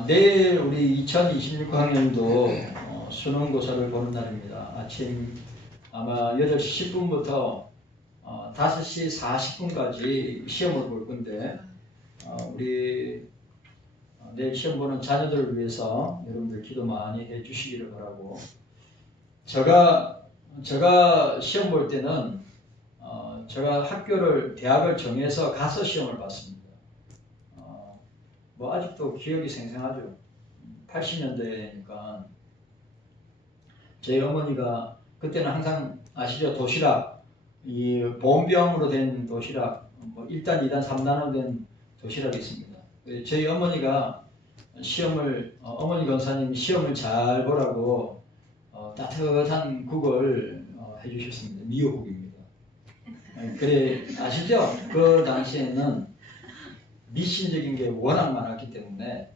내일 우리 2026학년도 수능고사를 보는 날입니다. 아침 아마 8시 10분부터 5시 40분까지 시험을 볼 건데 우리 내일 시험 보는 자녀들을 위해서 여러분들 기도 많이 해주시기를 바라고, 제가 시험 볼 때는 제가 대학을 정해서 가서 시험을 봤습니다. 뭐 아직도 기억이 생생하죠. 80년대니까 저희 어머니가 그때는 항상 아시죠? 도시락, 이 보온병으로 된 도시락, 뭐 1단, 2단, 3단으로 된 도시락이 있습니다. 저희 어머니가 어머니 권사님이 시험을 잘 보라고 따뜻한 국을 해주셨습니다. 미역국입니다. 그래 아시죠? 그 당시에는 미신적인 게 워낙 많았기 때문에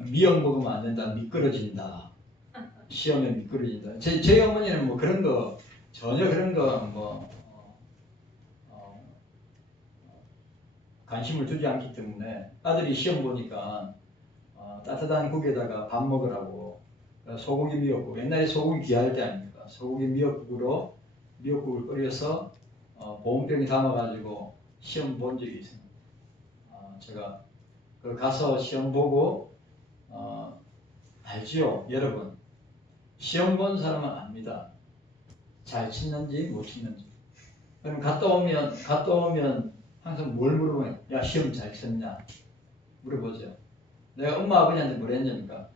미역 먹으면 안 된다, 미끄러진다, 시험에 미끄러진다. 저희 어머니는 뭐 그런 거 전혀 그런 거 관심을 두지 않기 때문에 아들이 시험 보니까 따뜻한 국에다가 밥 먹으라고 소고기 미역국, 옛날에 소고기 귀할 때 아닙니까? 소고기 미역국을 끓여서 보온병에 담아가지고 시험 본 적이 있습니다. 제가 가서 시험 보고 알지요, 여러분. 시험 본 사람은 압니다. 잘 치는지 못 치는지. 그럼 갔다 오면 항상 뭘 물어보냐? 야, 시험 잘 쳤냐? 물어보죠. 내가 엄마 아버지한테 뭘 했냐니까,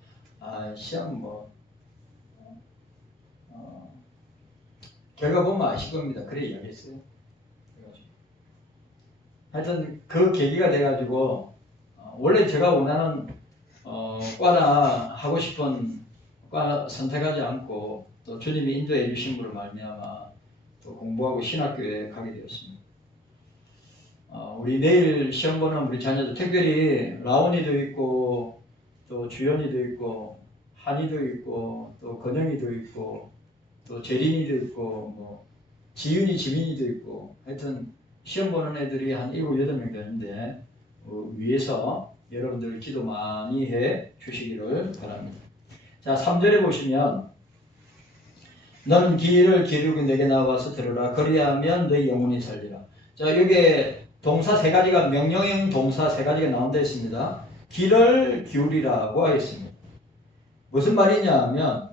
시험 결과 보면 아실 겁니다. 그래 이야기했어요. 하여튼 그 계기가 돼가지고 원래 제가 원하는 과나 하고 싶은 과 선택하지 않고 또 주님이 인도해 주신 분을 말미암아 또 공부하고 신학교에 가게 되었습니다. 우리 내일 시험 보는 우리 자녀들, 특별히 라온이도 있고 또 주연이도 있고 한이도 있고 또 건영이도 있고 또 재린이도 있고 뭐 지윤이, 지민이도 있고, 하여튼 시험 보는 애들이 한 7, 8명 되는데 위에서 여러분들 기도 많이 해 주시기를 바랍니다. 자, 3절에 보시면 너는 귀를 기울이고 내게 나와서 들으라. 그리하면 너희 영혼이 살리라. 자, 여기에 동사 3가지가, 명령형 동사 3가지가 나온다 했습니다. 귀를 기울이라고 하였습니다. 무슨 말이냐 하면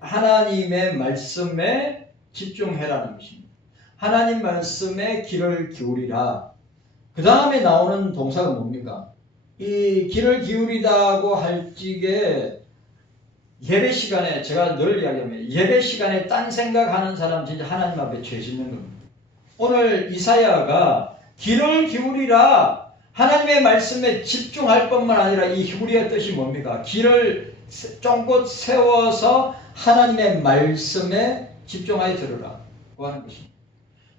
하나님의 말씀에 집중해라는 것입니다. 하나님 말씀에 귀를 기울이라. 그 다음에 나오는 동사가 뭡니까? 이 귀를 기울이다고 할 적에 예배 시간에, 제가 늘 이야기합니다. 예배 시간에 딴 생각하는 사람 진짜 하나님 앞에 죄 짓는 겁니다. 오늘 이사야가 귀를 기울이라, 하나님의 말씀에 집중할 뿐만 아니라 이 히브리어 뜻이 뭡니까? 귀를 쫑긋 세워서 하나님의 말씀에 집중하여 들으라고 하는 것입니다.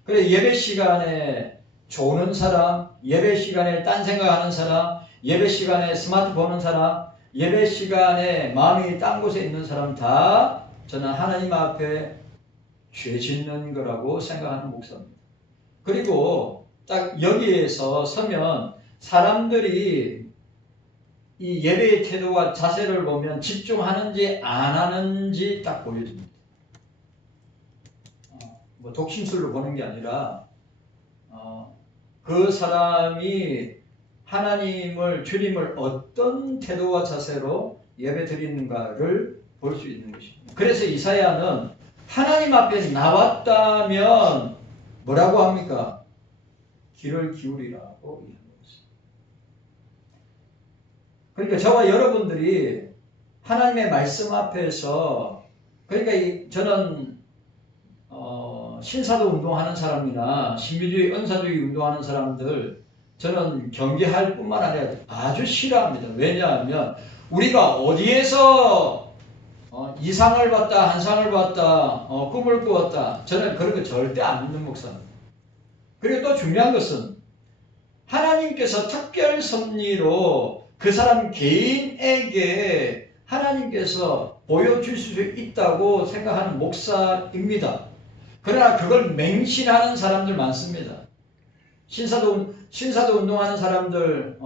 그래, 예배 시간에 조는 사람, 예배 시간에 딴 생각하는 사람, 예배 시간에 스마트폰 보는 사람, 예배 시간에 마음이 딴 곳에 있는 사람 다 저는 하나님 앞에 죄 짓는 거라고 생각하는 목사입니다. 그리고 딱 여기에서 서면 사람들이 이 예배의 태도와 자세를 보면 집중하는지 안 하는지 딱 보여집니다. 뭐 독심술로 보는 게 아니라 그 사람이 주님을 어떤 태도와 자세로 예배 드리는가를 볼 수 있는 것입니다. 그래서 이사야는 하나님 앞에 나왔다면 뭐라고 합니까? 귀를 기울이라고 얘기합니다. 그러니까 저와 여러분들이 하나님의 말씀 앞에서, 그러니까 저는 신사도 운동하는 사람이나 신비주의, 은사주의 운동하는 사람들 저는 경계할 뿐만 아니라 아주 싫어합니다. 왜냐하면 우리가 어디에서 이상을 봤다, 한상을 봤다, 꿈을 꾸었다, 저는 그런 거 절대 안 믿는 목사입니다. 그리고 또 중요한 것은 하나님께서 특별 섭리로 그 사람 개인에게 하나님께서 보여줄 수 있다고 생각하는 목사입니다. 그러나 그걸 맹신하는 사람들 많습니다. 신사도 운동하는 사람들,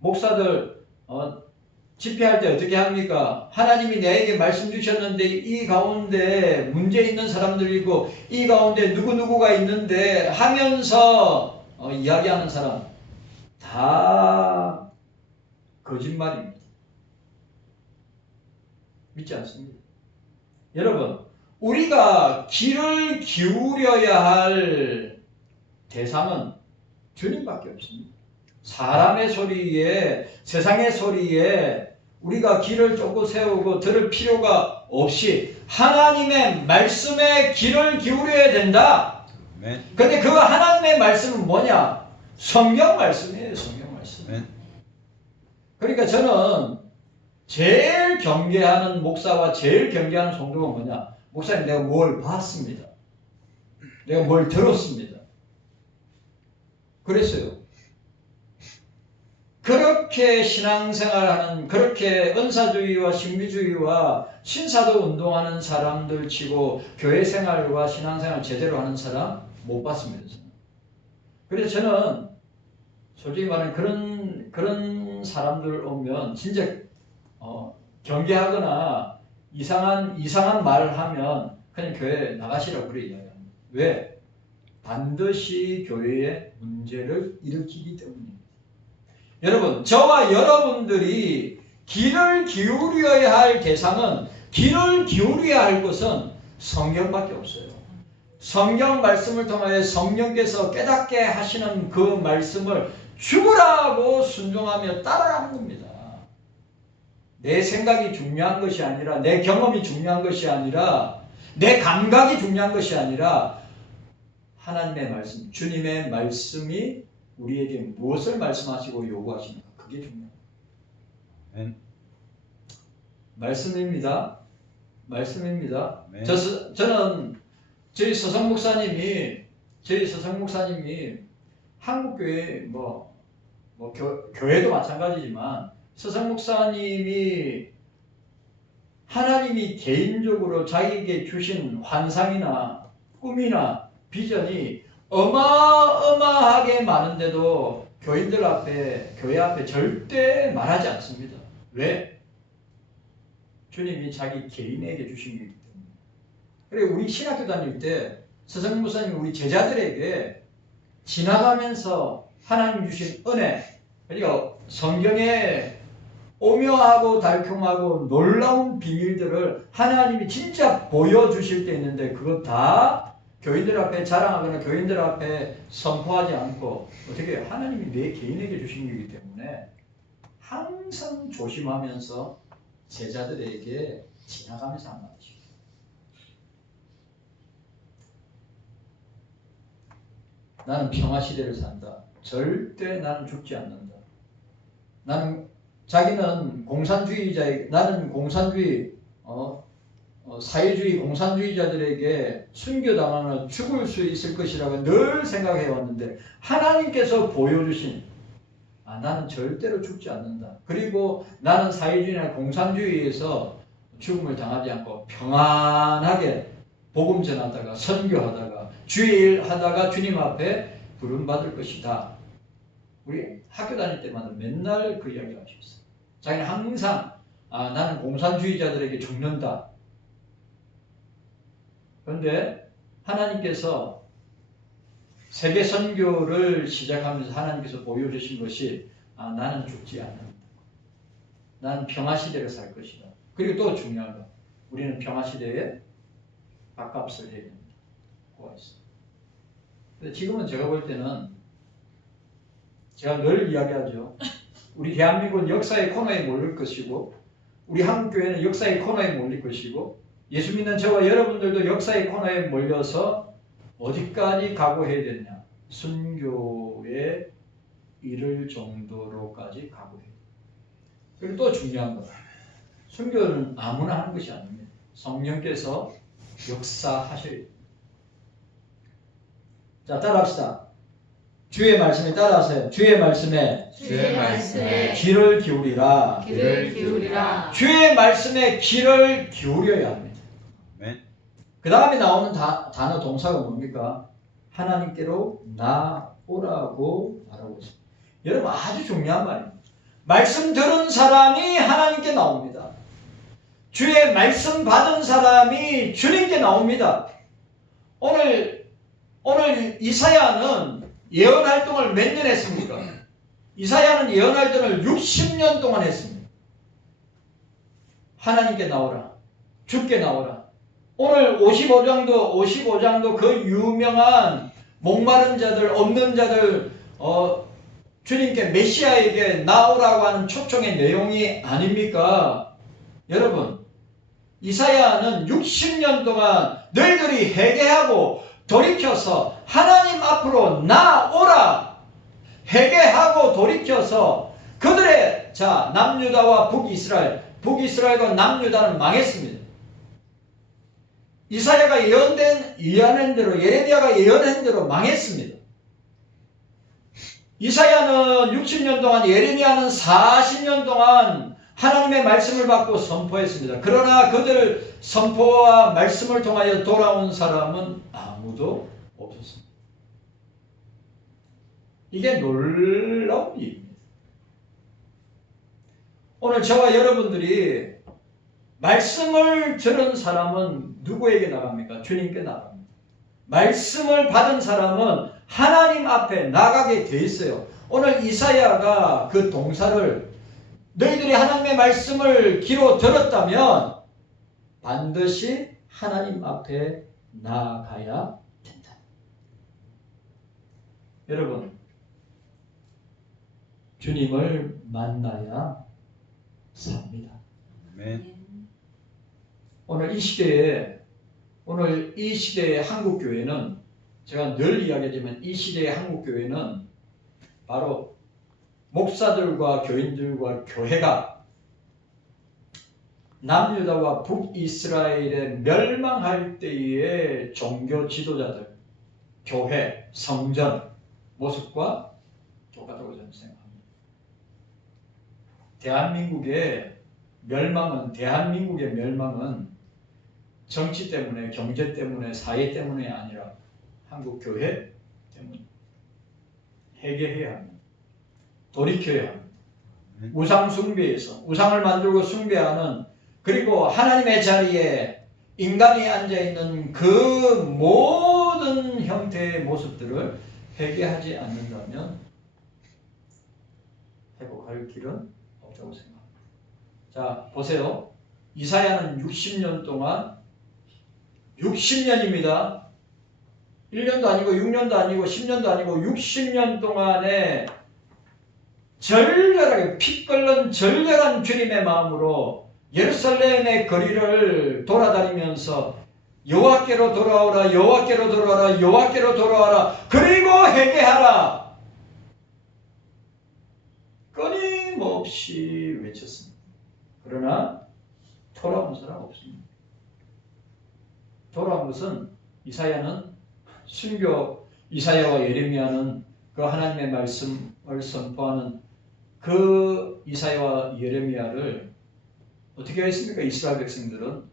목사들 집회할 때 어떻게 합니까? 하나님이 내게 말씀 주셨는데 이 가운데 문제 있는 사람들이고 이 가운데 누구누구가 있는데 하면서 이야기하는 사람 다 거짓말입니다. 믿지 않습니다. 여러분, 우리가 귀를 기울여야 할 대상은 주님밖에 없습니다. 사람의 소리에, 세상의 소리에 우리가 귀를 쫓고 세우고 들을 필요가 없이 하나님의 말씀에 귀를 기울여야 된다. 그런데 그 하나님의 말씀은 뭐냐? 성경 말씀이에요. 성경 말씀. 그러니까 저는 제일 경계하는 목사와 제일 경계하는 성도가 뭐냐? 목사님, 내가 뭘 봤습니다. 내가 뭘 들었습니다. 그랬어요. 그렇게 신앙생활하는, 그렇게 은사주의와 신비주의와 신사도 운동하는 사람들 치고 교회 생활과 신앙생활 제대로 하는 사람 못 봤습니다. 저는. 그래서 저는 솔직히 말하면 그런 사람들 오면 진짜 경계하거나 이상한 말을 하면 그냥 교회 나가시라고 그래 이야기합니다. 왜? 반드시 교회에 문제를 일으키기 때문입니다. 여러분, 저와 여러분들이 귀를 기울여야 할 대상은, 귀를 기울여야 할 것은 성경밖에 없어요. 성경 말씀을 통하여 성령께서 깨닫게 하시는 그 말씀을 죽으라고 순종하며 따라가는 겁니다. 내 생각이 중요한 것이 아니라, 내 경험이 중요한 것이 아니라, 내 감각이 중요한 것이 아니라 하나님의 말씀, 주님의 말씀이 우리에게 무엇을 말씀하시고 요구하시는가, 그게 중요합니다. 말씀입니다. 말씀입니다. 저는 저희 서성 목사님이 한국교회 교회도 마찬가지지만 서성 목사님이 하나님이 개인적으로 자기에게 주신 환상이나 꿈이나 비전이 어마어마하게 많은데도 교인들 앞에, 교회 앞에 절대 말하지 않습니다. 왜? 주님이 자기 개인에게 주신 거기 때문에. 그리고 우리 신학교 다닐 때 서성 목사님이 우리 제자들에게 지나가면서 하나님 주신 은혜, 그러니까 성경에 오묘하고 달콤하고 놀라운 비밀들을 하나님이 진짜 보여주실 때 있는데 그거 다 교인들 앞에 자랑하거나 교인들 앞에 선포하지 않고 어떻게 하나님이 내 개인에게 주신 거기 때문에 항상 조심하면서 제자들에게 지나가면서 한마디씩. 나는 평화시대를 산다. 절대 나는 죽지 않는다. 자기는 공산주의자에게, 나는 사회주의 공산주의자들에게 순교당하거나 죽을 수 있을 것이라고 늘 생각해 왔는데 하나님께서 보여주신 나는 절대로 죽지 않는다. 그리고 나는 사회주의나 공산주의에서 죽음을 당하지 않고 평안하게 복음 전하다가 선교하다가 주의 일 하다가 주님 앞에 부름받을 것이다. 우리 학교 다닐 때마다 맨날 그 이야기 하셨어요. 자기는 항상 나는 공산주의자들에게 죽는다. 그런데 하나님께서 세계 선교를 시작하면서 하나님께서 보여주신 것이 나는 죽지 않는다. 나는 평화시대를 살 것이다. 그리고 또 중요한 거, 우리는 평화시대에 밥값을 해야 됩니다. 그거 있어요. 근데 지금은 제가 볼 때는 제가 늘 이야기하죠. 우리 대한민국은 역사의 코너에 몰릴 것이고 우리 한국교회는 역사의 코너에 몰릴 것이고 예수 믿는 저와 여러분들도 역사의 코너에 몰려서 어디까지 각오해야 되느냐. 순교에 이를 정도로까지 각오해야 돼요. 그리고 또 중요한 거, 순교는 아무나 하는 것이 아닙니다. 성령께서 역사하셔야 돼요. 자, 따라합시다. 주의 말씀에 따라하세요. 주의 말씀에 귀를 기울이라. 주의 말씀에 귀를 기울여야 합니다. 그 다음에 나오는 단어 동사가 뭡니까? 하나님께로 나오라고 말하고 있습니다. 여러분, 아주 중요한 말입니다. 말씀 들은 사람이 하나님께 나옵니다. 주의 말씀 받은 사람이 주님께 나옵니다. 오늘 이사야는 예언 활동을 몇 년 했습니까? 이사야는 예언 활동을 60년 동안 했습니다. 하나님께 나오라. 주께 나오라. 오늘 55장도 그 유명한 목마른 자들, 없는 자들, 주님께 메시아에게 나오라고 하는 초청의 내용이 아닙니까? 여러분, 이사야는 60년 동안 너희들이 회개하고 돌이켜서 하나님 앞으로 나오라. 회개하고 돌이켜서 그들의 남유다와 북이스라엘과 남유다는 망했습니다. 이사야가 예언한 대로, 예레미야가 예언한 대로 망했습니다. 이사야는 60년 동안, 예레미야는 40년 동안 하나님의 말씀을 받고 선포했습니다. 그러나 그들 선포와 말씀을 통하여 돌아온 사람은 아무도 없었습니다. 이게 놀라운 일입니다. 오늘 저와 여러분들이 말씀을 들은 사람은 누구에게 나갑니까? 주님께 나갑니다. 말씀을 받은 사람은 하나님 앞에 나가게 돼 있어요. 오늘 이사야가 그 동사를 너희들이 하나님의 말씀을 귀로 들었다면 반드시 하나님 앞에 나아가야 된다. 여러분, 주님을 만나야 삽니다. 아멘. 오늘 이 시대의 한국교회는, 제가 늘 이야기하지만 이 시대의 한국교회는 바로 목사들과 교인들과 교회가 남유다와 북이스라엘에 멸망할 때의 종교 지도자들, 교회, 성전 모습과 똑같다고 저는 생각합니다. 대한민국의 멸망은 정치 때문에, 경제 때문에, 사회 때문에 아니라 한국 교회 때문에 회개해야 합니다. 돌이켜야 합니다. 우상 숭배에서 우상을 만들고 숭배하는, 그리고 하나님의 자리에 인간이 앉아있는 그 모든 형태의 모습들을 회개하지 않는다면 회복할 길은 없다고 생각합니다. 자, 보세요. 이사야는 60년 동안, 60년입니다. 1년도 아니고 6년도 아니고 10년도 아니고 60년 동안에 절절하게 피 끓는 절절한 주님의 마음으로 예루살렘의 거리를 돌아다니면서 여호와께로 돌아오라, 여호와께로 돌아오라, 여호와께로 돌아와라, 그리고 회개하라, 끊임없이 외쳤습니다. 그러나 돌아온 사람 없습니다. 돌아온 것은 이사야와 예레미야는 그 하나님의 말씀을 선포하는 그 이사야와 예레미야를 어떻게 했습니까? 이스라엘 백성들은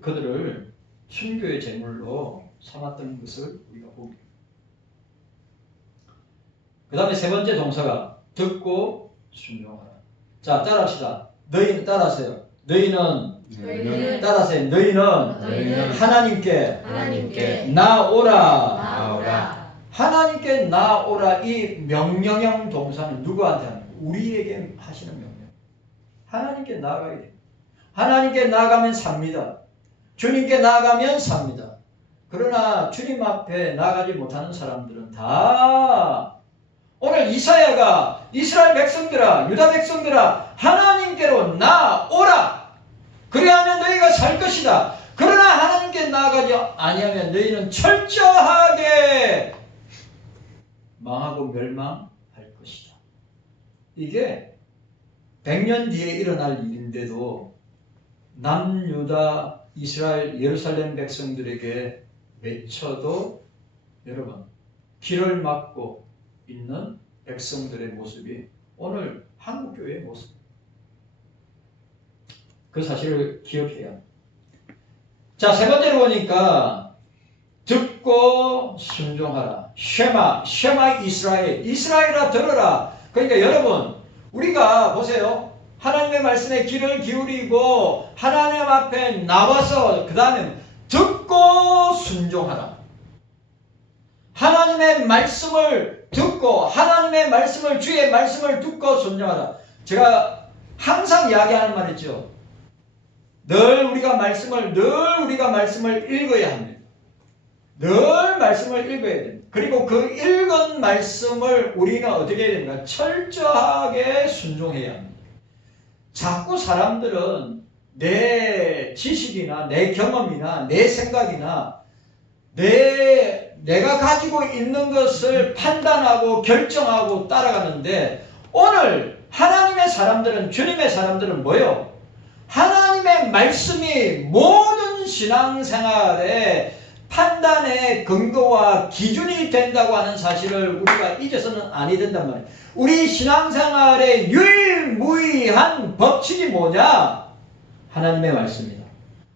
그들을 순교의 제물로 삼았던 것을 우리가 봅니다. 그 다음에 세 번째 동사가 듣고 순종하라. 자, 따라합시다. 너희는 따라하세요. 너희는 따라하세요. 너희는 하나님께 나오라. 하나님께 나오라. 이 명령형 동사는 누구한테 하는 거예요? 우리에게 하시는 명령. 하나님께 나아가야 돼요. 하나님께 나아가면 삽니다. 주님께 나아가면 삽니다. 그러나 주님 앞에 나아가지 못하는 사람들은 다, 오늘 이사야가 이스라엘 백성들아, 유다 백성들아, 하나님께로 나오라. 그래야면 너희가 살 것이다. 그러나 하나님께 나아가지 아니하면 너희는 철저하게 망하고 멸망할 것이다. 이게 100년 뒤에 일어날 일인데도 남유다, 이스라엘, 예루살렘 백성들에게 외쳐도 여러분 길을 막고 있는 백성들의 모습이 오늘 한국교회의 모습, 그 사실을 기억해야 합니다. 자, 세 번째로 보니까 듣고 순종하라. 쉐마 이스라엘, 이스라엘아 들어라. 그러니까 여러분, 우리가 보세요. 하나님의 말씀에 귀를 기울이고 하나님 앞에 나와서 그 다음에 듣고 순종하라. 하나님의 말씀을 듣고 하나님의 말씀을 주의 말씀을 듣고 순종하라. 제가 항상 이야기하는 말이죠. 늘 우리가 말씀을 읽어야 합니다. 늘 말씀을 읽어야 됩니다. 그리고 그 읽은 말씀을 우리는 어떻게 해야 됩니까? 철저하게 순종해야 합니다. 자꾸 사람들은 내 지식이나 내 경험이나 내 생각이나 내가 가지고 있는 것을 판단하고 결정하고 따라가는데, 오늘 하나님의 사람들은, 주님의 사람들은 뭐예요? 하나님의 말씀이 모든 신앙생활의 판단의 근거와 기준이 된다고 하는 사실을 우리가 잊어서는 아니 된단 말이에요. 우리 신앙생활의 유일무이한 법칙이 뭐냐? 하나님의 말씀입니다.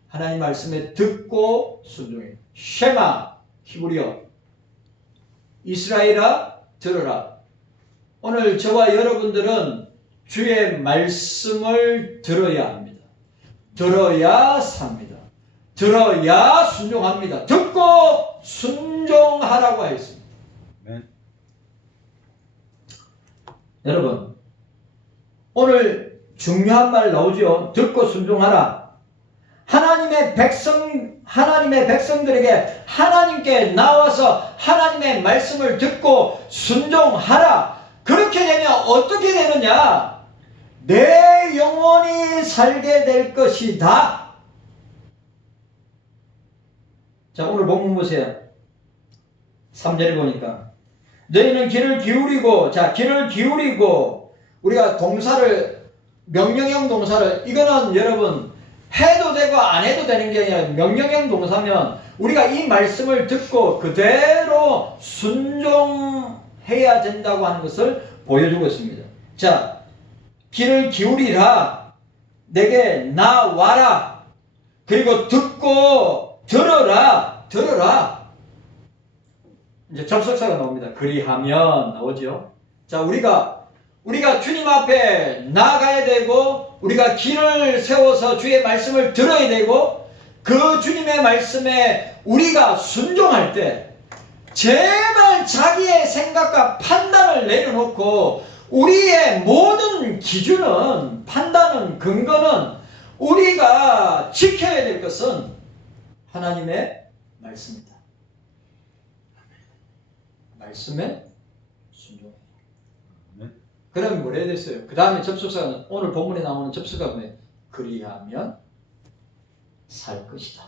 하나님 말씀에 듣고 순종해요. 쉐마, 히브리어. 이스라엘아, 들으라. 오늘 저와 여러분들은 주의 말씀을 들어야 합니다. 들어야 삽니다. 들어야 순종합니다. 듣고 순종하라고 하였습니다. 네. 여러분, 오늘 중요한 말 나오죠. 듣고 순종하라. 하나님의 백성들에게 하나님께 나와서 하나님의 말씀을 듣고 순종하라. 그렇게 되면 어떻게 되느냐? 내 영혼이 살게 될 것이다. 자, 오늘 본문 보세요. 3절에 보니까 너희는 귀를 기울이고, 우리가 동사를, 명령형 동사를, 이거는 여러분 해도 되고 안 해도 되는 게 아니라 명령형 동사면 우리가 이 말씀을 듣고 그대로 순종해야 된다고 하는 것을 보여주고 있습니다. 자, 귀를 기울이라. 내게 나와라. 그리고 듣고 들어라. 이제 접속사가 나옵니다. 그리하면 나오죠. 자, 우리가 주님 앞에 나가야 되고, 우리가 길을 세워서 주의 말씀을 들어야 되고, 그 주님의 말씀에 우리가 순종할 때 제발 자기의 생각과 판단을 내려놓고, 우리의 모든 기준은, 판단은, 근거는 우리가 지켜야 될 것은 하나님의 말씀이다. 말씀에 순종해라. 그럼 뭐라 해야 됐어요? 그 다음에 접속사는, 오늘 본문에 나오는 접속사가 뭐예요? 그리하면 살 것이다.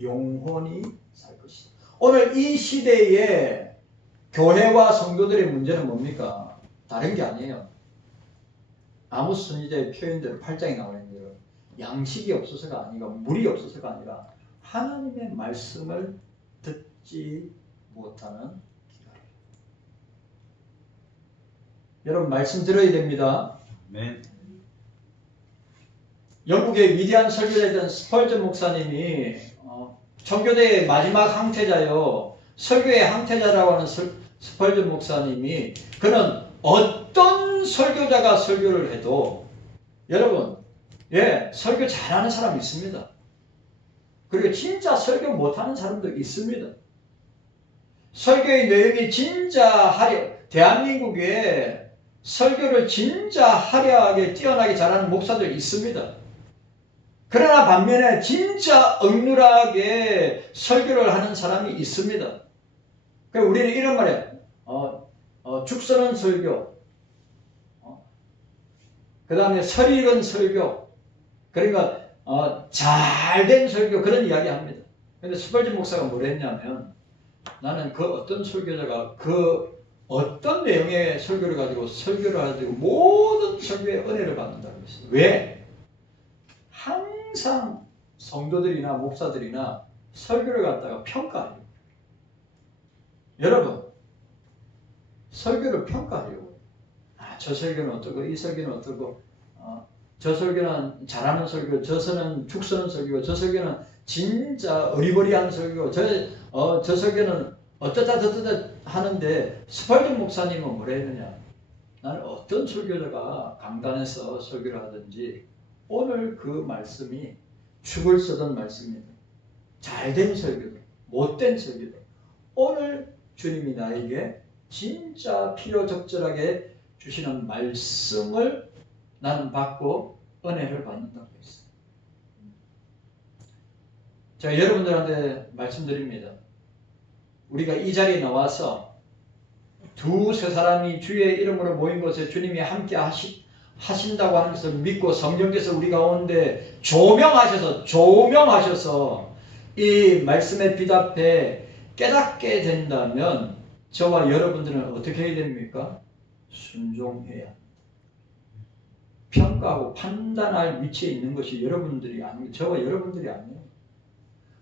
영혼이 살 것이다. 오늘 이 시대에 교회와 성도들의 문제는 뭡니까? 다른 게 아니에요. 아모스 선지자의 표현대로 8장에 나오는 대로 양식이 없어서가 아니라, 물이 없어서가 아니라 하나님의 말씀을 듣지 못하는 기간이에요. 여러분, 말씀 들어야 됩니다. 네. 영국의 위대한 설교자였던 스펄전 목사님이 청교대의 마지막 항태자요, 설교의 항태자라고 하는 스펄전 목사님이, 그는 어떤 설교자가 설교를 해도, 여러분, 설교 잘하는 사람이 있습니다. 그리고 진짜 설교 못하는 사람도 있습니다. 설교의 내용이 진짜 대한민국에 설교를 진짜 화려하게 뛰어나게 잘하는 목사들 있습니다. 그러나 반면에 진짜 억눌하게 설교를 하는 사람이 있습니다. 그래서 우리는 이런 말이에요. 죽서는 설교, 그 다음에 설익은 설교, 그러니까 잘된 설교, 그런 이야기 합니다. 그런데 스펄전 목사가 뭐라 했냐면, 나는 그 어떤 설교자가 그 어떤 내용의 설교를 가지고 모든 설교의 은혜를 받는다고 했어요. 왜? 항상 성도들이나 목사들이나 설교를 갖다가 평가해요. 여러분, 설교를 평가하려고. 저 설교는 어떠고, 이 설교는 어떠고, 저 설교는 잘하는 설교, 저 설교는 죽서는 설교, 저 설교는 진짜 어리버리한 설교, 저 설교는 어쩌다 하는데, 스펄전 목사님은 뭐라 했느냐? 나는 어떤 설교자가 강단에서 설교를 하든지 오늘 그 말씀이 축을 쓰던 말씀입니다. 잘된 설교도 못된 설교도 오늘 주님이 나에게 진짜 필요적절하게 주시는 말씀을 나는 받고 은혜를 받는다고 했어요. 제가 여러분들한테 말씀드립니다. 우리가 이 자리에 나와서 두세 사람이 주의 이름으로 모인 곳에 주님이 함께 하신다고 하는 것을 믿고 성령께서 우리 가운데 조명하셔서 이 말씀에 비답해 깨닫게 된다면 저와 여러분들은 어떻게 해야 됩니까? 순종해야 합니다. 평가하고 판단할 위치에 있는 것이 여러분들이 아니고 저와 여러분들이 아니에요.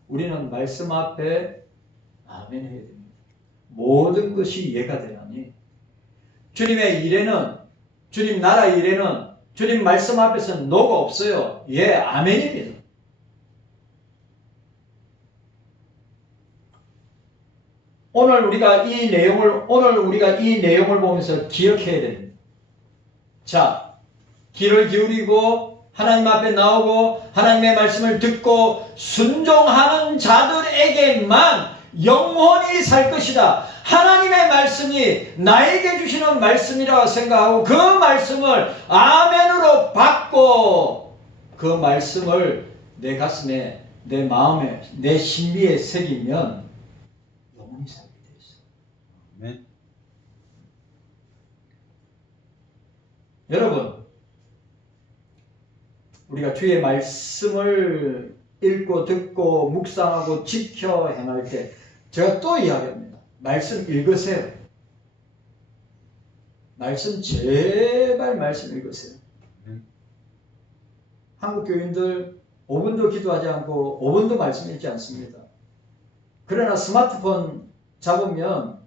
우리는 말씀 앞에 아멘 해야 됩니다. 모든 것이 이해가 되나니 주님의 일에는 주님 나라 일에는 주님 말씀 앞에서는 노가 없어요. 예, 아멘입니다. 오늘 우리가 이 내용을 보면서 기억해야 됩니다. 자, 귀를 기울이고 하나님 앞에 나오고 하나님의 말씀을 듣고 순종하는 자들에게만 영원히 살 것이다. 하나님의 말씀이 나에게 주시는 말씀이라고 생각하고 그 말씀을 아멘으로 받고 그 말씀을 내 가슴에, 내 마음에, 내 신비에 새기면 영원히 살게 돼 있어. 아멘. 여러분, 우리가 주의 말씀을 읽고 듣고 묵상하고 지켜 행할 때 제가 또 이야기합니다. 말씀 읽으세요. 제발 말씀 읽으세요. 한국 교인들 5분도 기도하지 않고 5분도 말씀 읽지 않습니다. 그러나 스마트폰 잡으면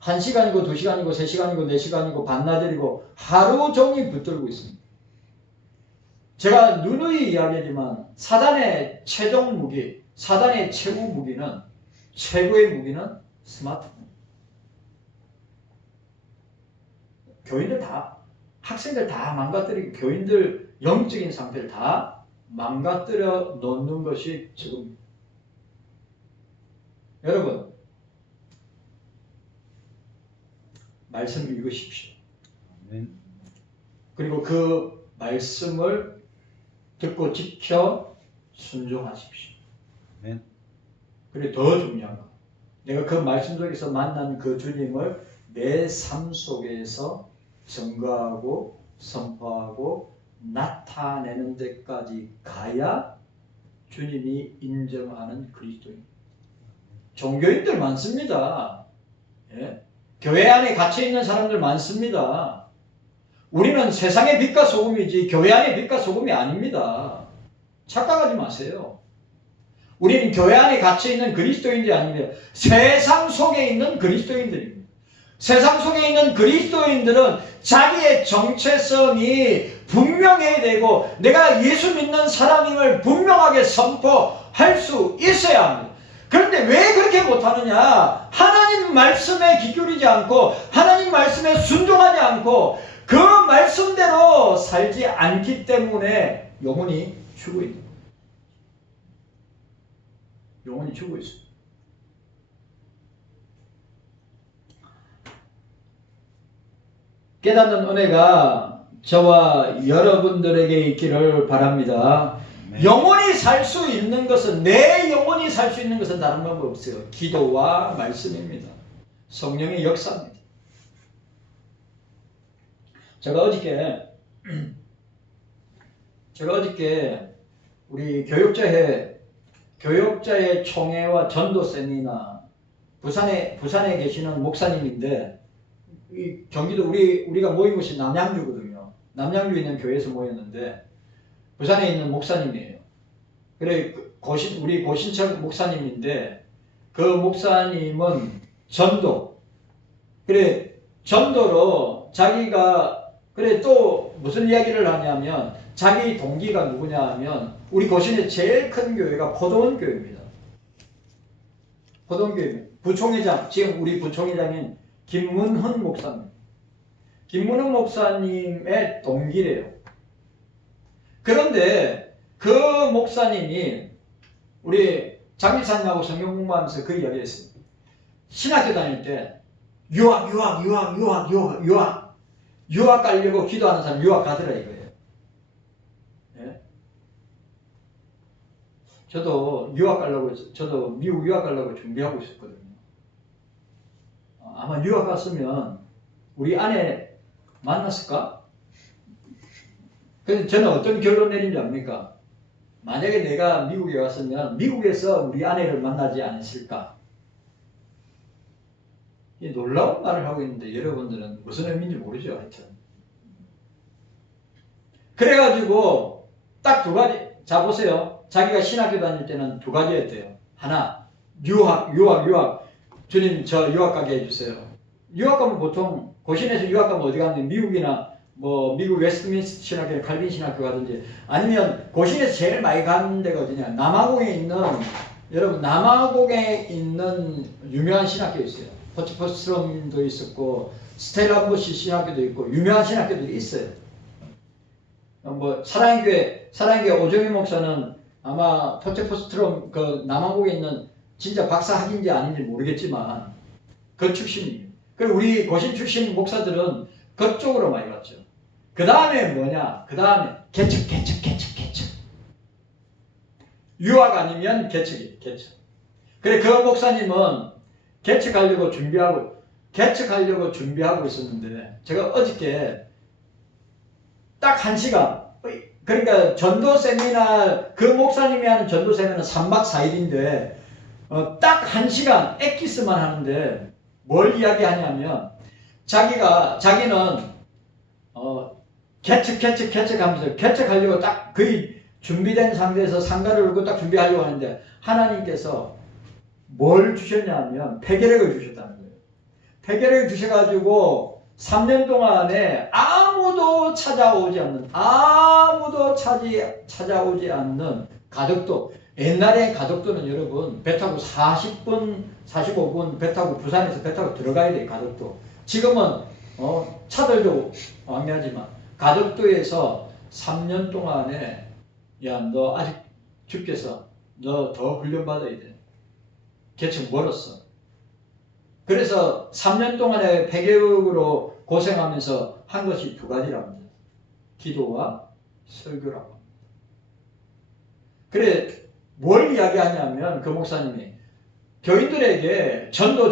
1시간이고 2시간이고 3시간이고 4시간이고 반나절이고 하루 종일 붙들고 있습니다. 제가 누누이 이야기하지만 사단의 최종 무기, 사단의 최고의 무기는 스마트폰. 교인들 다, 학생들 다 망가뜨리고 교인들 영적인 상태를 다 망가뜨려 놓는 것이 지금. 여러분, 말씀 읽으십시오. 그리고 그 말씀을 듣고 지켜 순종하십시오. 그리고 더 중요한 거, 내가 그 말씀 속에서 만난 그 주님을 내 삶 속에서 증거하고 선포하고 나타내는 데까지 가야 주님이 인정하는 그리스도입니다. 종교인들 많습니다. 예? 교회 안에 갇혀있는 사람들 많습니다. 우리는 세상의 빛과 소금이지 교회 안의 빛과 소금이 아닙니다. 착각하지 마세요. 우리는 교회 안에 갇혀있는 그리스도인들이 아닙니다. 세상 속에 있는 그리스도인들입니다. 세상 속에 있는 그리스도인들은 자기의 정체성이 분명해야 되고 내가 예수 믿는 사람임을 분명하게 선포할 수 있어야 합니다. 그런데 왜 그렇게 못하느냐? 하나님 말씀에 귀 기울이지 않고 하나님 말씀에 순종하지 않고 그 말씀대로 살지 않기 때문에 영혼이 죽어 있는 거예요. 영혼이 죽어 있어요. 깨닫는 은혜가 저와 여러분들에게 있기를 바랍니다. 네. 영원히 살 수 있는 것은, 내 영혼이 살 수 있는 것은 다른 방법 없어요. 기도와 말씀입니다. 성령의 역사입니다. 제가 어저께 우리 교육자의 총회와 전도 세미나 부산에 계시는 목사님인데, 이 경기도 우리가 모인 곳이 남양주거든요. 남양주에 있는 교회에서 모였는데 부산에 있는 목사님이에요. 그래 우리 고신철 목사님인데 그 목사님은 전도로 자기가 또 무슨 이야기를 하냐면 자기 동기가 누구냐 하면 우리 고신의 제일 큰 교회가 포도원 교회입니다. 포도원 교회 부총회장, 지금 우리 부총회장인 김문훈 목사님. 김문흥 목사님의 동기래요. 그런데 그 목사님이 우리 장기사님하고 성경 공부하면서 그 이야기 했어요. 신학교 다닐 때 유학 가려고 기도하는 사람 유학 가더라 이거예요. 예? 저도 미국 유학 가려고 준비하고 있었거든요. 아마 유학 갔으면 우리 아내 만났을까? 그래서 저는 어떤 결론 내린지 압니까? 만약에 내가 미국에 왔으면 미국에서 우리 아내를 만나지 않았을까? 이 놀라운 말을 하고 있는데 여러분들은 무슨 의미인지 모르죠. 하여튼. 그래가지고 딱 두 가지. 자 보세요. 자기가 신학교 다닐 때는 두 가지였대요. 하나 유학. 주님 저 유학 가게 해주세요. 유학 가면 보통 고신에서 유학 가면 어디 가는데 미국이나 미국 웨스트민스터 신학교, 칼빈 신학교 가든지 아니면 고신에서 제일 많이 가는 데가 어디냐. 여러분 남아공에 있는 유명한 신학교 있어요. 포츠포스트럼도 있었고 스텔라부시 신학교도 있고 유명한 신학교들이 있어요. 사랑의 교회 오정희 목사는 아마 포츠포스트럼 그 남아공에 있는 진짜 박사 학위인지 아닌지 모르겠지만 그 출신이에요. 그리고 우리 고신 출신 목사들은 그쪽으로 많이 갔죠. 그 다음에 뭐냐? 그 다음에 개척. 유학 아니면 개척. 그래 그 목사님은 개척하려고 준비하고 있었는데 제가 어저께 딱 1시간 그러니까 전도 세미나 그 목사님이 하는 전도 세미나는 3박 4일인데 딱 1시간 엑기스만 하는데 뭘 이야기하냐면 자기는 개척하면서 개척하려고 딱 거의 준비된 상태에서 상가를 울고 딱 준비하려고 하는데 하나님께서 뭘 주셨냐면 폐결핵을 주셨다는 거예요. 폐결핵을 주셔가지고 3년 동안에 아무도 찾아오지 않는 가덕도. 옛날에 가덕도는 여러분 배 타고 40분 45분 배 타고 부산에서 배 타고 들어가야 돼요. 가덕도. 지금은 차들도 왕래하지만 가덕도에서 3년 동안에 야 너 아직 주께서 너 더 훈련받아야 돼. 개척 멀었어. 그래서 3년 동안의 폐교육으로 고생하면서 한 것이 두 가지랍니다. 기도와 설교라고 합니다. 그래 뭘 이야기하냐면 그 목사님이 교인들에게 전도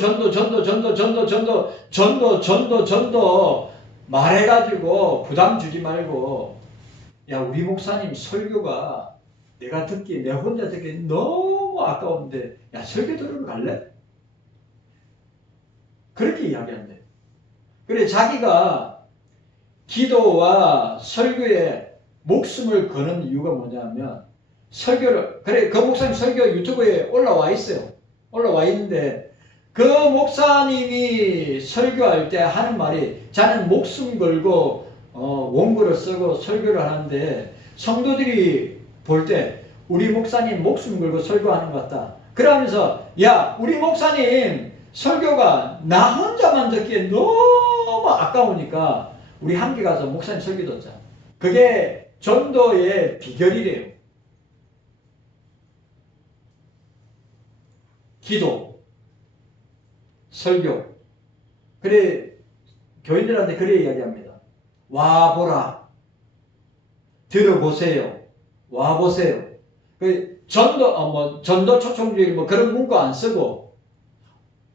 말해가지고 부담 주지 말고 야 우리 목사님 설교가 내가 듣기 내 혼자 듣기 너무 아까운데 야 설교 들으러 갈래? 그렇게 이야기한대. 그래 자기가 기도와 설교에 목숨을 거는 이유가 뭐냐면 그 목사님 설교 유튜브에 올라와 있어요. 올라와 있는데 그 목사님이 설교할 때 하는 말이 자는 목숨 걸고 원고를 쓰고 설교를 하는데 성도들이 볼 때 우리 목사님 목숨 걸고 설교하는 것 같다. 그러면서 야 우리 목사님 설교가 나 혼자만 듣기에 너무 아까우니까 우리 함께 가서 목사님 설교 듣자. 그게 전도의 비결이래요. 기도, 설교. 그래 교인들한테 그래 이야기합니다. 와보라. 들어보세요. 와보세요. 전도 초청주의 그런 문구 안 쓰고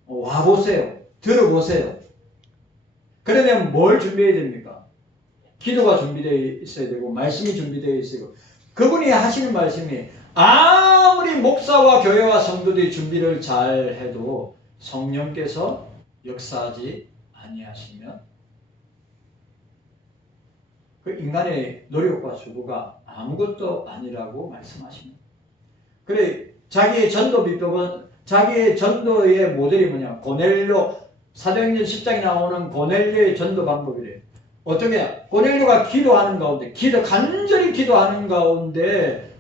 와보세요. 들어보세요. 그러면 뭘 준비해야 됩니까? 기도가 준비되어 있어야 되고 말씀이 준비되어 있어야 되고 그분이 하시는 말씀이 아무리 목사와 교회와 성도들이 준비를 잘 해도 성령께서 역사하지 아니하시면 그 인간의 노력과 수고가 아무것도 아니라고 말씀하십니다. 그래 자기의 전도 비법은 자기의 전도의 모델이 뭐냐? 고넬료 사도행전 10장에 나오는 고넬료의 전도 방법이래요. 어떻게 고넬료가 기도하는 가운데 간절히 기도하는 가운데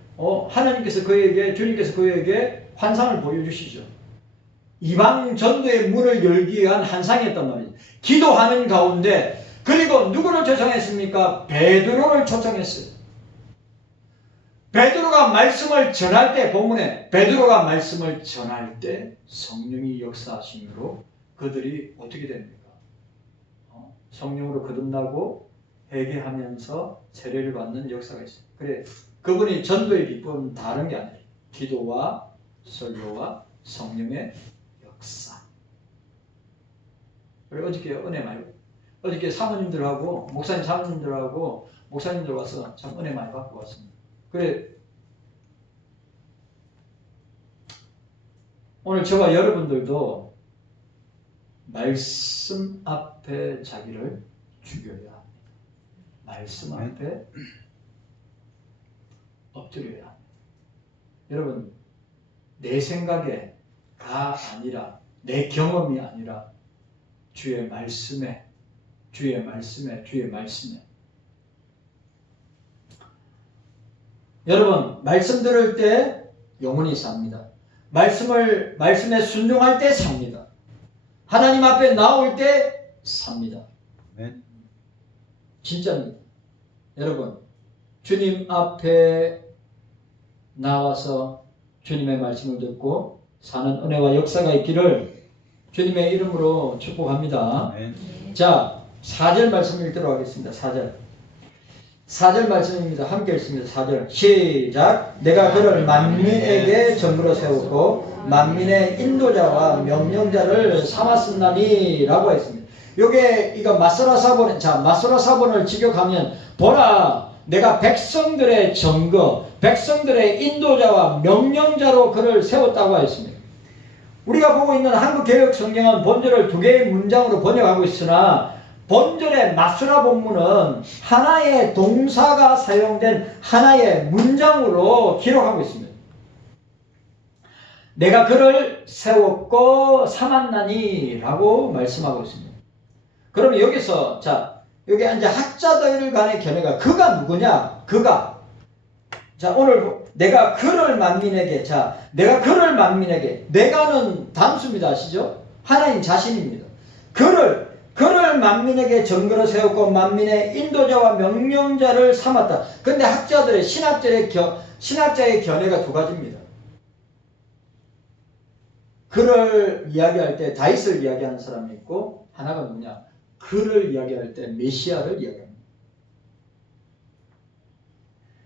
하나님께서 주님께서 그에게 환상을 보여주시죠. 이방 전도의 문을 열기 위한 환상이었단 말이죠. 기도하는 가운데 그리고 누구를 초청했습니까? 베드로를 초청했어요. 베드로가 말씀을 전할 때, 본문에 베드로가 말씀을 전할 때 성령이 역사하심으로 그들이 어떻게 됩니까? 성령으로 거듭나고 회개하면서 세례를 받는 역사가 있어요. 그래, 그분이 전도의 기쁨은 다른 게 아니에요. 기도와 설교와 성령의 역사. 그리고 어저께 은혜 많이, 어저께 사모님들하고 목사님 사모님들하고 목사님들 와서 참 은혜 많이 받고 왔습니다. 그래, 오늘 저와 여러분들도 말씀 앞에 자기를 죽여야 합니다. 말씀 앞에 엎드려야 합니다. 여러분, 내 생각에가 아니라, 내 경험이 아니라 주의 말씀에, 주의 말씀에, 주의 말씀에. 여러분, 말씀 들을 때 영혼이 삽니다. 말씀에 순종할 때 삽니다. 하나님 앞에 나올 때 삽니다. 네. 진짜입니다. 여러분, 주님 앞에 나와서 주님의 말씀을 듣고 사는 은혜와 역사가 있기를 주님의 이름으로 축복합니다. 네. 자, 4절 말씀 읽도록 하겠습니다. 4절 말씀입니다. 함께 읽습니다. 4절 시작. 내가 그를 만민에게 전부로 세웠고 만민의 인도자와 명령자를 삼았으나니 라고 했습니다. 요게 이거 마스라사본, 자, 마스라사본을 직역하면 보라, 내가 백성들의 전거, 백성들의 인도자와 명령자로 그를 세웠다고 했습니다. 우리가 보고 있는 한국개혁 성경은 본절을 두 개의 문장으로 번역하고 있으나 본절의 마스라 본문은 하나의 동사가 사용된 하나의 문장으로 기록하고 있습니다. 내가 그를 세웠고 삼았나니 라고 말씀하고 있습니다. 그러면 여기서, 자, 여기 이제 학자들 간의 견해가, 그가 누구냐? 그가. 자, 오늘 내가 그를 만민에게, 자, 내가 그를 만민에게, 내가는 단수입니다. 아시죠? 하나님 자신입니다. 그를 만민에게 전거로 세웠고 만민의 인도자와 명령자를 삼았다. 그런데 학자들의 신학자의 견해가 두 가지입니다. 그를 이야기할 때 다윗을 이야기하는 사람이 있고, 하나가 누구냐? 그를 이야기할 때 메시아를 이야기합니다.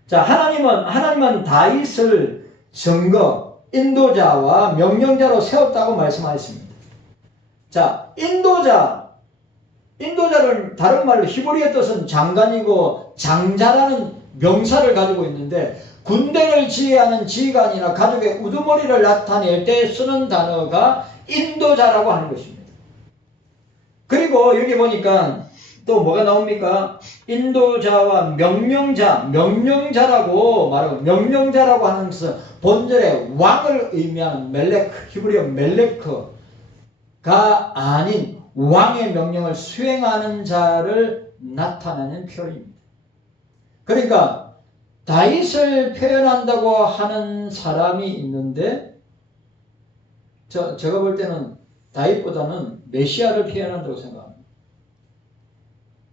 자, 하나님은 다윗을 전거, 인도자와 명령자로 세웠다고 말씀하셨습니다. 자, 인도자를 다른 말로 히브리어 뜻은 장관이고 장자라는 명사를 가지고 있는데, 군대를 지휘하는 지휘관이나 가족의 우두머리를 나타낼 때 쓰는 단어가 인도자라고 하는 것입니다. 그리고 여기 보니까 또 뭐가 나옵니까? 인도자와 명령자라고 말하고, 명령자라고 하는 것은 본절의 왕을 의미하는 멜레크, 히브리어 멜레크가 아닌 왕의 명령을 수행하는 자를 나타내는 표현입니다. 그러니까 다윗을 표현한다고 하는 사람이 있는데, 제가 볼 때는 다윗보다는 메시아를 표현한다고 생각합니다.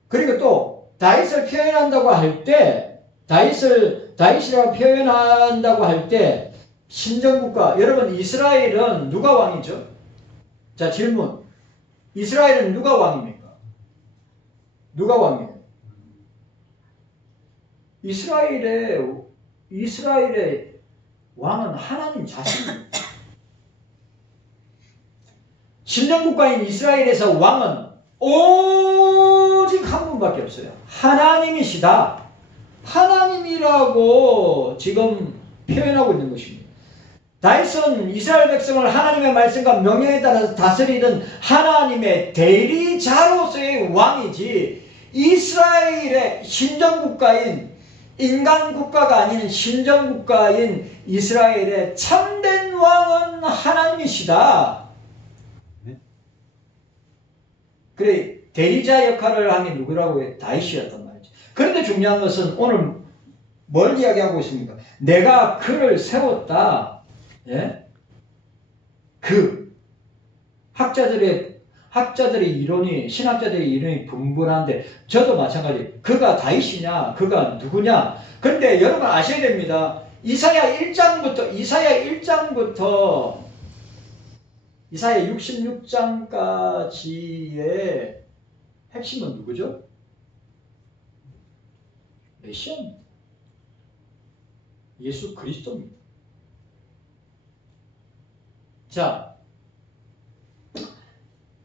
그리고 또 다윗을 표현한다고 할 때, 다윗이라고 표현한다고 할 때 신정국가, 여러분 이스라엘은 누가 왕이죠? 자, 질문. 이스라엘은 누가 왕입니까? 누가 왕이에요? 이스라엘의 왕은 하나님 자신입니다. 신정국가인 이스라엘에서 왕은 오직 한 분밖에 없어요. 하나님이시다. 하나님이라고 지금 표현하고 있는 것입니다. 다윗은 이스라엘 백성을 하나님의 말씀과 명령에 따라서 다스리던 하나님의 대리자로서의 왕이지, 이스라엘의 신정국가인, 인간국가가 아닌 신정국가인 이스라엘의 참된 왕은 하나님이시다. 그래, 대리자 역할을 한 게 누구라고 해? 다윗이었단 말이죠. 그런데 중요한 것은 오늘 뭘 이야기하고 있습니까? 내가 그를 세웠다. 예? 학자들의 학자들의 이론이, 신학자들의 이론이 분분한데, 저도 마찬가지. 그가 다윗이냐, 그가 누구냐. 근데 여러분 아셔야 됩니다. 이사야 1장부터 이사야 66장까지의 핵심은 누구죠? 메시아입니다. 예수 그리스도입니다. 자,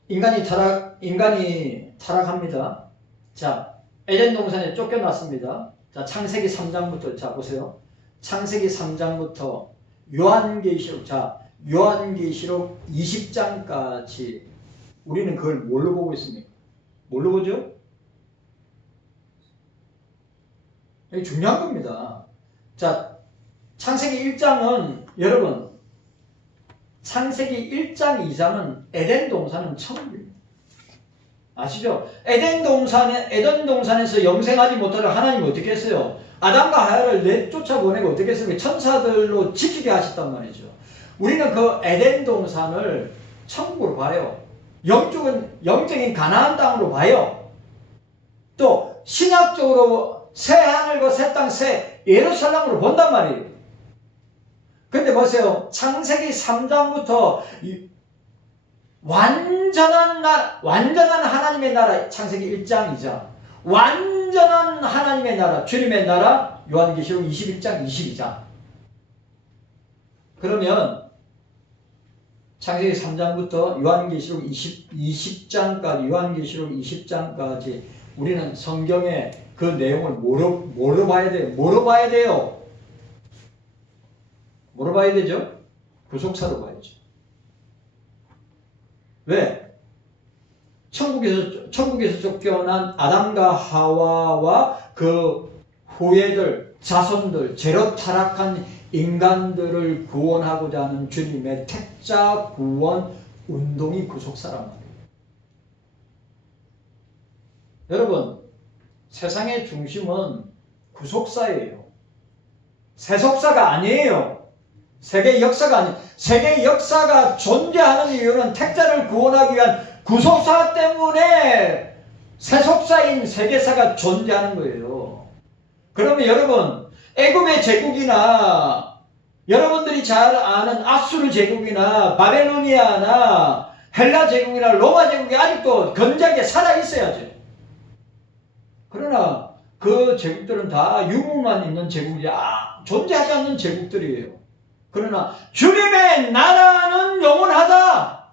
인간이 타락합니다. 자, 에덴 동산에 쫓겨났습니다. 자, 창세기 3장부터, 자, 보세요. 창세기 3장부터 요한계시록, 자, 요한계시록 20장까지 우리는 그걸 뭘로 보고 있습니까? 뭘로 보죠? 이게 중요한 겁니다. 자, 창세기 1장은 여러분, 창세기 1장, 2장은 에덴 동산은 천국입니다. 아시죠? 에덴 동산에서 영생하지 못하려 하나님이 어떻게 했어요? 아담과 하와를 내쫓아 보내고 어떻게 했습니까? 천사들로 지키게 하셨단 말이죠. 우리는 그 에덴 동산을 천국으로 봐요. 영적인 가나안 땅으로 봐요. 또 신학적으로 새 하늘과 새 땅, 새 예루살렘으로 본단 말이에요. 근데 보세요. 창세기 3장부터 완전한 하나님의 나라, 창세기 1장, 2장. 완전한 하나님의 나라, 주님의 나라, 요한계시록 21장, 22장. 그러면 창세기 3장부터 요한계시록 20장까지, 요한계시록 20장까지 우리는 성경의 그 내용을 뭐로 봐야 돼요? 뭐로 봐야 돼요? 뭐로 봐야 되죠? 구속사로 봐야죠. 왜? 천국에서 쫓겨난 아담과 하와와 그 후예들, 자손들, 죄로 타락한 인간들을 구원하고자 하는 주님의 택자 구원 운동이 구속사란 말이에요. 여러분, 세상의 중심은 구속사예요. 세속사가 아니에요. 세계 역사가 아니에요. 세계 역사가 존재하는 이유는 택자를 구원하기 위한 구속사 때문에 세속사인 세계사가 존재하는 거예요. 그러면 여러분, 애굽의 제국이나 여러분들이 잘 아는 아수르 제국이나 바벨로니아나 헬라 제국이나 로마 제국이 아직도 건재하게 살아있어야죠. 그러나 그 제국들은 다 유물만 있는 제국이 존재하지 않는 제국들이에요. 그러나 주님의 나라는 영원하다.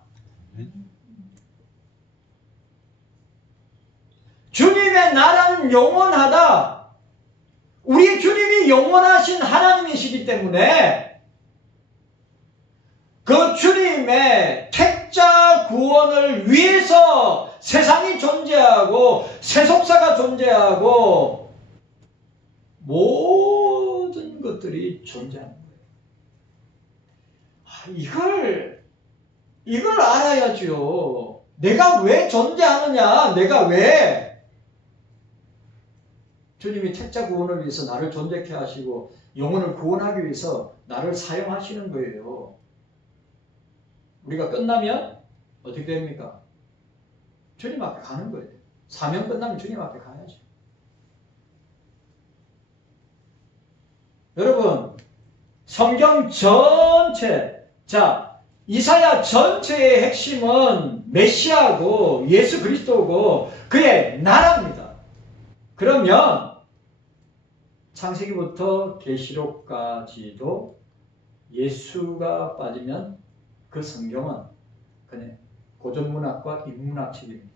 주님의 나라는 영원하다. 우리 주님이 영원하신 하나님이시기 때문에 그 주님의 택자 구원을 위해서 세상이 존재하고 세속사가 존재하고 모든 것들이 존재하는 거예요. 이걸 알아야죠. 내가 왜 존재하느냐? 내가 왜? 주님이 택자 구원을 위해서 나를 존재케 하시고 영혼을 구원하기 위해서 나를 사용하시는 거예요. 우리가 끝나면 어떻게 됩니까? 주님 앞에 가는 거예요. 사명 끝나면 주님 앞에 가야죠. 여러분, 성경 전체, 자, 이사야 전체의 핵심은 메시아고 예수 그리스도고 그의 나라입니다. 그러면 창세기부터 계시록까지도 예수가 빠지면 그 성경은 그냥 고전문학과 인문학 책입니다.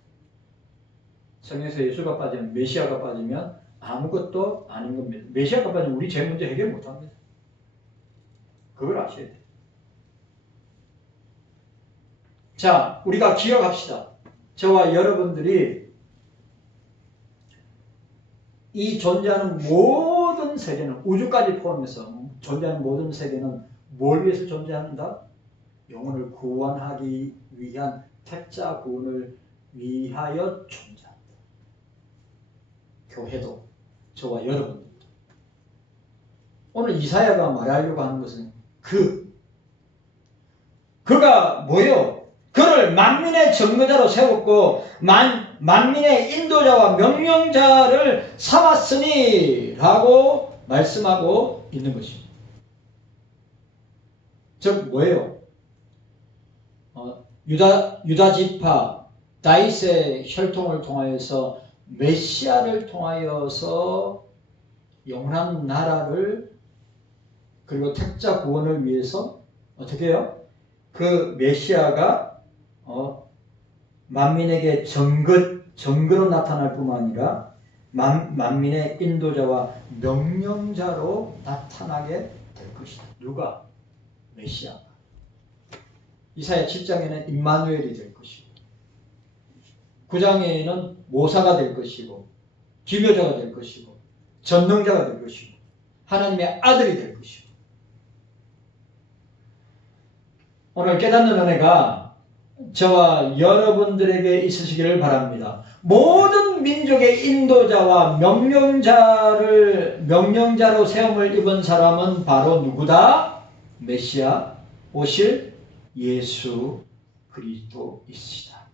성경에서 예수가 빠지면, 메시아가 빠지면 아무것도 아닌 겁니다. 메시아가 빠지면 우리 제 문제 해결 못합니다. 그걸 아셔야 돼요. 자, 우리가 기억합시다. 저와 여러분들이 이 존재하는 모든 세계는, 우주까지 포함해서 존재하는 모든 세계는 뭘 위해서 존재한다? 영혼을 구원하기 위한 택자 구원을 위하여 존재한다. 교회도, 저와 여러분들도. 오늘 이사야가 말하려고 하는 것은 그가 뭐요? 그를 만민의 증거자로 세웠고 만민의 인도자와 명령자를 삼았으니 라고 말씀하고 있는 것입니다. 즉 뭐예요? 유다 지파 다윗의 혈통을 통하여서 메시아를 통하여서 영원한 나라를 그리고 택자 구원을 위해서 어떻게 해요? 그 메시아가 만민에게 정거로 나타날 뿐만 아니라 만민의 인도자와 명령자로 나타나게 될 것이다. 누가? 메시아가. 이사야 7장에는 임마누엘이 될 것이고 9장에는 모사가 될 것이고 기묘자가 될 것이고 전능자가 될 것이고 하나님의 아들이 될 것이고 오늘 깨닫는 은혜가 저와 여러분들에게 있으시기를 바랍니다. 모든 민족의 인도자와 명령자로 세움을 입은 사람은 바로 누구다? 메시아, 오실 예수 그리스도이시다.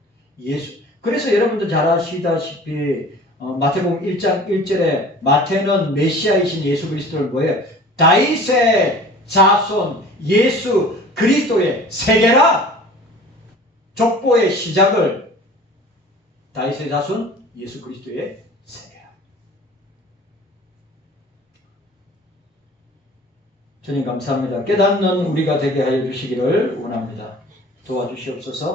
그래서 여러분들 잘 아시다시피 마태복음 1장 1절에 마태는 메시아이신 예수 그리스도를 뭐예요? 다윗의 자손 예수 그리스도의 세계라. 족보의 시작을 다윗의 자손 예수 그리스도의 세계라. 주님 감사합니다. 깨닫는 우리가 되게 하여 주시기를 원합니다. 도와주시옵소서.